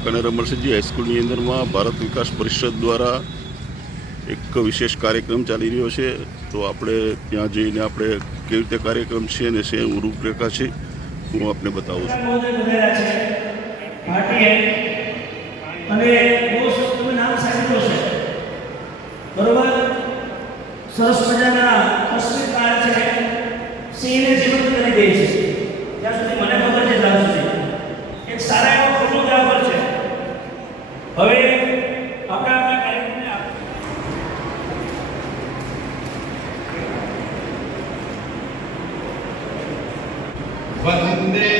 વાંકાનેર અમરસિંહજી હાઈસ્કૂલની અંદરમાં ભારત વિકાસ પરિષદ દ્વારા એક વિશેષ કાર્યક્રમ ચાલી રહ્યો છે। તો આપણે ત્યાં જઈને આપણે કેવી રીતે કાર્યક્રમ છે અને શું રૂપરેખા છે હું આપને બતાવું છું। બરોબર, સરસ મજાના તસવીરકાર છે, સિંહને જીવંત કરી દે છે। ત્યાં સુધી મને ખબર છે ત્યાં સુધી એક સારા એવા ફોટોગ્રાફર છે। હવે આપણે આપણા કાર્યક્રમને વંદે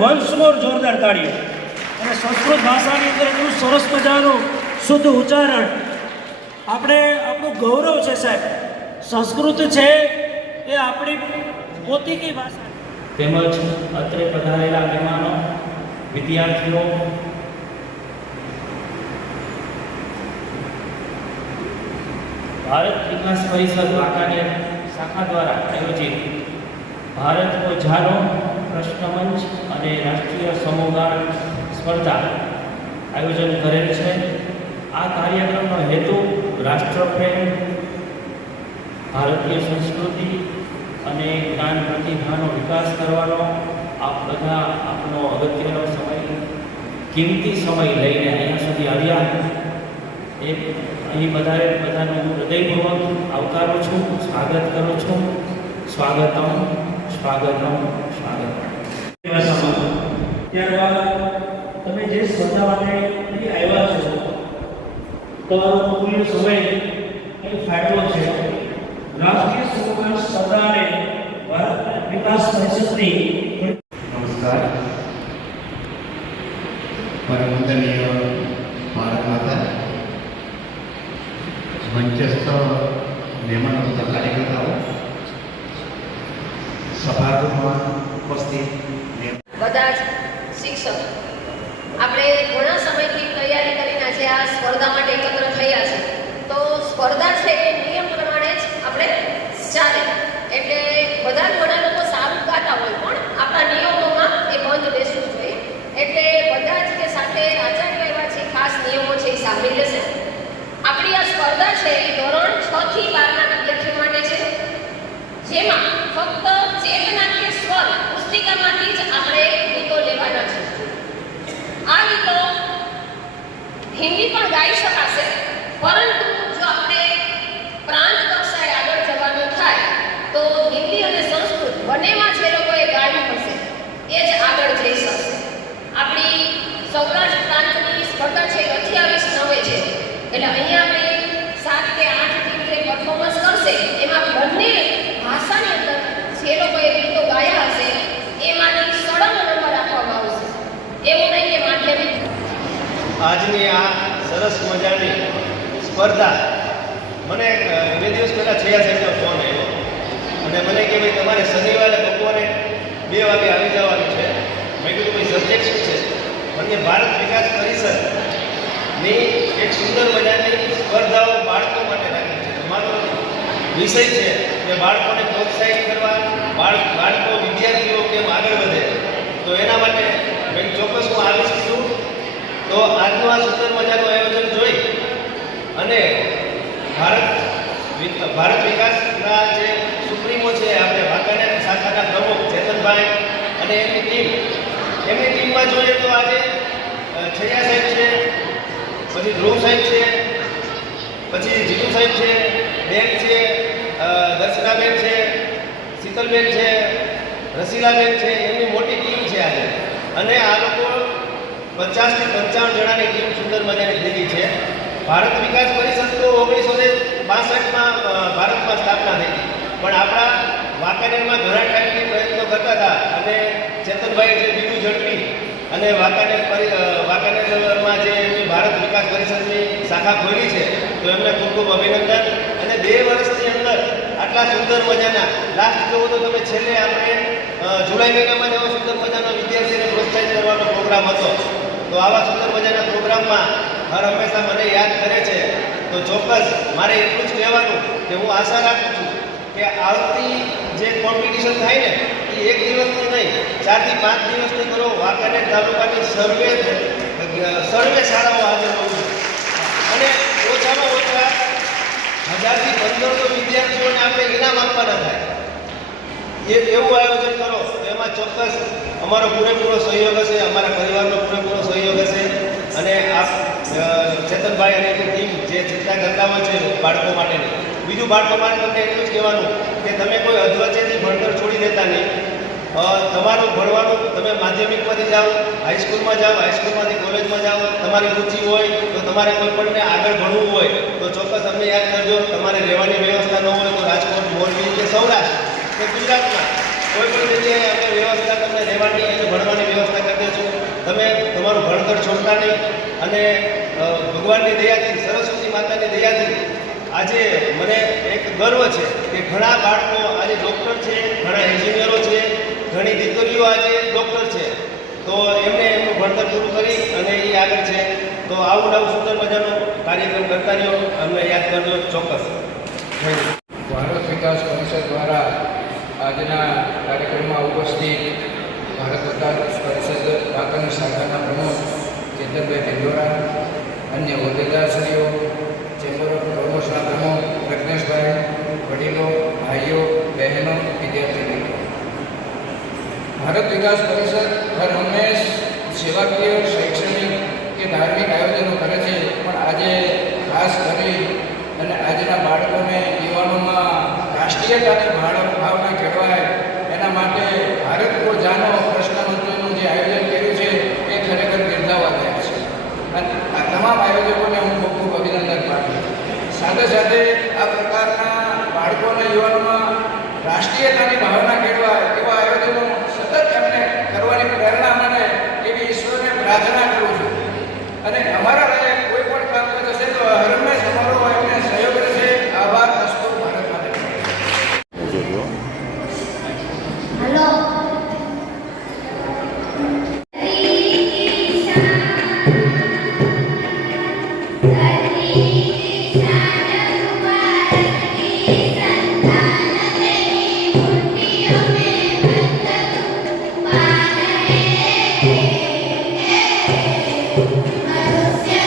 વંશ મોર જોરદાર તાળીઓ। અને સંસ્કૃત ભાષાની અંદર એટલું સરસ મજાનું શુદ્ધ ઉચ્ચારણ, આપણું ગૌરવ છે સાહેબ। સંસ્કૃત છે એ આપણી પોતીકી ભાષા તેમજ અત્રે પધારેલા મહેમાનો, વિદ્યાર્થીઓ, ભારત વિકાસ પરિષદ વાંકાનેર શાખા દ્વારા આયોજિત ભારત કો જાનો પ્રશ્ન મંચ અને રાષ્ટ્રીય સમૂહગાન સ્પર્ધા આયોજન કરેલ છે। આ કાર્યક્રમનો હેતુ રાષ્ટ્રપ્રેમ, ભારતીય સંસ્કૃતિ અને જ્ઞાન પ્રતિભાનો વિકાસ કરવાનો। આપ બધા આપનો અગત્યનો સમય, કિંમતી સમય લઈને અહીંયા સુધી આવ્યા એ અહીં બધાનું હું હૃદયપૂર્વક આવકારું છું, સ્વાગત કરું છું। સ્વાગતમ સ્વાગતમ સ્વાગતમ। ત્યારબાદ તમે જે સ્પર્ધા માટે આવ્યા છો તમારો મૂલ્ય સમય અહીં ફાળવ્યો છે। રાષ્ટ્રીય સમૂહગાન સ્પર્ધા અને ભારત વિકાસ પરિષદની નમસ્કાર। પરમ વંદનીય ભારત માતા, મંચસ્થ મહેમાનો તથા કાર્યકર્તાઓ, સભાગૃહમાં ઉપસ્થિત બધા જ શિક્ષક, આપણે ઘણા સમયથી તૈયારી કરીને આજે આ સ્પર્ધા માટે એકત્ર થયા છે। તો સ્પર્ધા છે એ નિયમ પ્રમાણે જ આપણે ચાલે, એટલે બધા ઘણા લોકો સારું ગાતા હોય પણ આપણા નિયમોમાં એ બંધ બેસવું જોઈએ। એટલે બધા જ કે સાથે આચાર્ય એવા જે ખાસ નિયમો છે એ સાંભળી લેશે। આપણી આ સ્પર્ધા છે એ ધોરણ 6 થી 12ના વિદ્યાર્થીઓ માટે છે, જેમાં ફક્ત ચેતનાત્મક સ્વર પુસ્તિકામાંથી જ આપણે ગીતો લેવાના છે। આ ગીતો હિન્દી પણ ગાઈ શકાશે, પરંતુ જો આપણે પ્રાંત કક્ષાએ આગળ જવાનું થાય તો હિન્દી અને સંસ્કૃત બંનેમાં જે લોકોએ ગાવું પડશે એ જ આગળ જઈ શકશે। આપણી સૌરાષ્ટ્ર પ્રાંતની સ્પર્ધા છે 28/9 છે, એટલે અહીંયા આપણે 7 કે 8 ટીમ જે પરફોર્મન્સ કરશે એમાં બંને ભાષાની અંદર જે લોકોએ ગીતો ગાયા હશે એમાંથી સળંગ નંબર આપવામાં આવશે। એવું નહીં કે માધ્યમિક આજની આ સરસ મજાની સ્પર્ધા મને 2 દિવસ પહેલાં છયા સાહેબનો ફોન આવ્યો અને મને કે ભાઈ તમારે શનિવારે બપોરે 2 વાગે આવી જવાનું છે। મેં કીધું ભાઈ સબ્જેક્ટ શું છે? મને ભારત વિકાસ પરિષદની એક સુંદર મજાની સ્પર્ધાઓ બાળકો માટે રાખી છે। વિષય છે કે બાળકોને પ્રોત્સાહિત કરવા, બાળકો વિદ્યાર્થીઓ કેમ આગળ વધે, તો એના માટે મેં ચોક્કસ હું આવીશ કીધું. તો આજનું આ સુંદર મજાનું આયોજન જોઈ અને ભારત વિકાસના જે સુપ્રીમો છે આપણે વાંકાનેર શાખાના પ્રમુખ ચેતનભાઈ અને એમની ટીમમાં જોઈએ તો આજે છૈયા સાહેબ છે, પછી ધ્રુવ સાહેબ છે, પછી જીતુ સાહેબ છે, બેન છે, દર્શનાબેન છે, શીતલબેન છે, રસીલાબેન છે, એમની મોટી ટીમ છે આજે. અને આ લોકો 50 થી 55 જણાની ટીમ સુંદર મજાની ભેગી છે. ભારત વિકાસ પરિષદ તો 1962માં ભારતમાં સ્થાપના થઈ હતી, પણ આપણા વાંકાનેરમાં ઘણા ટાઈમથી પ્રયત્નો કરતા હતા અને ચેતનભાઈ જે બીજું ઝડપી અને વાંકાનેરમાં જે એમની ભારત વિકાસ પરિષદની શાખા ખોલી છે, તો એમને ખૂબ ખૂબ અભિનંદન. અને 2 વર્ષની અંદર આટલા સુંદર મજાના લાસ્ટ જોવો તો તમે છેલ્લે આપણે જુલાઈ મહિનામાં એવો સુંદર મજાનો વિદ્યાર્થીને પ્રોત્સાહિત કરવાનો પ્રોગ્રામ હતો. તો આવા સુંદર મજાના પ્રોગ્રામમાં હર હંમેશા મને યાદ કરે છે. તો ચોક્કસ મારે એટલું જ કહેવાનું કે હું આશા રાખું છું કે આવતી જે કોમ્પિટિશન થાય ને એ 1 દિવસની નહીં, 4 થી 5 દિવસની કરો. વાંકાનેર તાલુકાની સર્વે શાળાઓ હાજર હોવું જોઈએ અને ઓછામાં ઓછા 1000 થી 1500 વિદ્યાર્થીઓને આપણે ઇનામ આપવાના થાય એવું આયોજન કરો. તો એમાં ચોક્કસ અમારો પૂરેપૂરો સહયોગ હશે, અમારા પરિવારનો પૂરેપૂરો સહયોગ હશે. અને આપ ચેતનભાઈ અને એની ટીમ જે ચિંતા કરતા હોય છે બાળકો માટેની. બીજું બાળકો માટે તમને એટલું જ કહેવાનું કે તમે કોઈ અધવચ્ચેથી ભણતર છોડી દેતા નહીં. તમારું ભણવાનું તમે માધ્યમિકમાંથી જાઓ, હાઈસ્કૂલમાં જાઓ, હાઈસ્કૂલમાંથી કોલેજમાં જાઓ, તમારી રુચિ હોય તો તમારે કોઈ પણને આગળ ભણવું હોય તો ચોક્કસ અમને યાદ કરજો. તમારે રહેવાની વ્યવસ્થા ન હોય તો રાજકોટ, મોરબી કે સૌરાષ્ટ્ર કે ગુજરાતમાં કોઈ પણ જગ્યાએ અમે વ્યવસ્થા તમને રહેવાની અને ભણવાની વ્યવસ્થા કરી દઈશું. તમે તમારું ભણતર છોડતા નહીં. અને ભગવાનની દયાથી, સરસ્વતી માતાની દયાથી આજે મને એક ગર્વ છે કે ઘણા બાળકો આજે ડૉક્ટર છે, ઘણા એન્જિનિયરો છે, ઘણી દીકરીઓ આજે ડૉક્ટર છે. તો એમને એમનું ભણતર પૂરું કરી અને એ આગળ છે. તો આવું નવું સુંદર મજાનો કાર્યક્રમ કરતા રહ્યો, અમને યાદ કરજો ચોક્કસ. ભારત વિકાસ પરિષદ દ્વારા આજના કાર્યક્રમમાં ઉપસ્થિત ભારત વિકાસ પરિષદ વાંકાનેર શાખાના પ્રમુખ ચેતનભાઈ ઢેલોરા, અન્ય હોદ્દેદારશ્રીઓ, ચેમ્બર ઓફ કોમર્સના પ્રમુખ પ્રજ્ઞેશભાઈ, વડીલો, ભાઈઓ, બહેનો, વિદ્યાર્થી મિત્રો, ભારત વિકાસ પરિષદ હર હંમેશ સેવાકીય, શૈક્ષણિક કે ધાર્મિક આયોજનો કરે છે. પણ આજે ખાસ કરી અને આજના બાળકોને, યુવાનોમાં રાષ્ટ્રીયતાની ભાવના કેળવાય એના માટે ભારત કો જાનો પ્રશ્નમંત્રીનું જે આયોજન કર્યું છે એ ખરેખર બિરદાવવા લાયક છે. અને આ તમામ આયોજકોને હું ખૂબ ખૂબ અભિનંદન પાઠવું છું. સાથે સાથે આ પ્રકારના બાળકોના, યુવાનોમાં રાષ્ટ્રીયતાની ભાવના કેળવાય એવા આયોજનો સતત એમને કરવાની પ્રેરણા મળે એવી ઈશ્વરને પ્રાર્થના કરું છું. અને અમારા લાયક કોઈ પણ કામ કરશે તો હંમેશ અમારો એમને સહયોગ રહેશે. આભાર. અસ્તુ. ભારત માટે. હલો. મનુષ્ય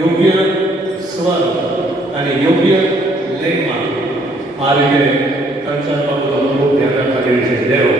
યોગ્ય સ્વર અને યોગ્ય લેખમાં આ રીતે 3-4 બાબતોનું ખૂબ ધ્યાન રાખવા જેવી છે. જય હો.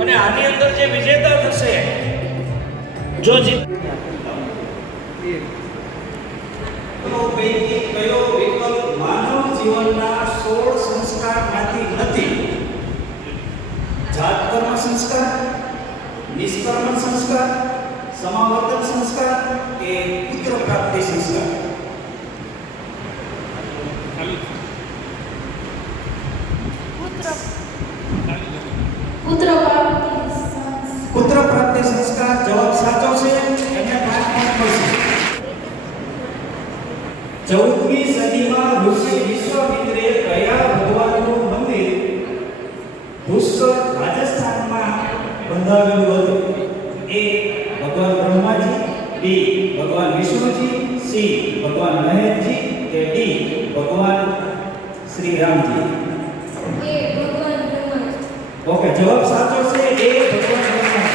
અને આની અંદર જે વિજેતા થશે જો પૈકી કયો વિકલ્પ માનવ જીવનના 16 સંસ્કારમાંથી નથી? જાતકર્મ સંસ્કાર, નિષ્કર્મણ સંસ્કાર, સમાવર્તન સંસ્કાર કે પુત્ર પ્રાપ્તિ સંસ્કાર? પુત્ર પ્રાપ્તિ સંસ્કાર જવાબ સાચો છે. એમને 5 પોઈન્ટ મળશે. 14મી સદીમાં ઋષિ વિશ્વામિત્રે કયા ભગવાનનું મંદિર પુષ્કર રાજસ્થાનમાં બંધાવેલું હતું? એ ભગવાન બ્રહ્માજી, બી ભગવાન વિષ્ણુજી, સી ભગવાન મહેશજી કે ડી ભગવાન શ્રી રામજી? ઓકે, જવાબ સાચો છે. એ ભગવાન બ્રહ્મા.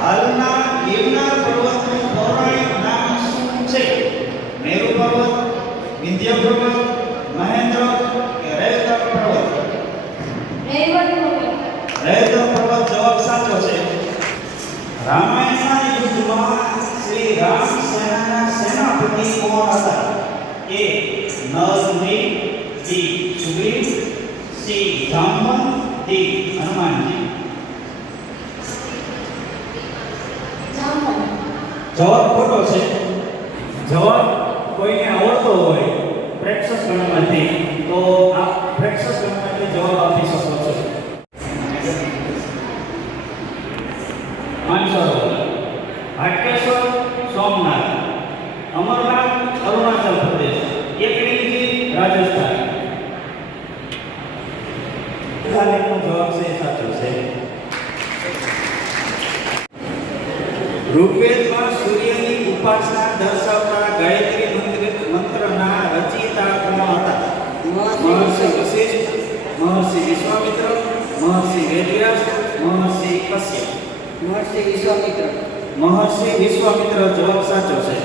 હાલના ગિરનાર પર્વતનું પૌરાણિક નામ શું છે? મેરુ પર્વત, વિંધ્ય પર્વત, મહેન્દ્ર કે રેવતમ પર્વત? રેવતમ પર્વત જવાબ સાચો છે. રામાયણના યુદ્ધમાં શ્રી રામ સેનાના સેનાપતિ કોણ હતા? A Nal, D Sugriv, C Jamvant, D હનુમાનજી? જવાબ ખોટો છે. જવાબ કોઈને આવડતો હોય પ્રેક્ષક ગણમાંથી તો આ પ્રેક્ષક ગણમાંથી જવાબ આપી શકો છો. માનસરોવર, હાટકેશ્વર સોમનાથ, અમરનાથ અરુણાચલ પ્રદેશ, એકલિંગજી રાજસ્થાન? નો જવાબ છે સાચો છે. ઋગ્વેદમાં સૂર્યની ઉપાસના દર્શાવતા ગાયત્રી મંત્રના રચયિતા કોણ હતા? મહર્ષિ વશિષ્ઠ, મહર્ષિ વિશ્વામિત્ર, મહર્ષિ વેદવ્યાસ, મહર્ષિ કશ્યપ? મહર્ષિ વિશ્વામિત્ર. મહર્ષિ વિશ્વામિત્ર જવાબ સાચો છે.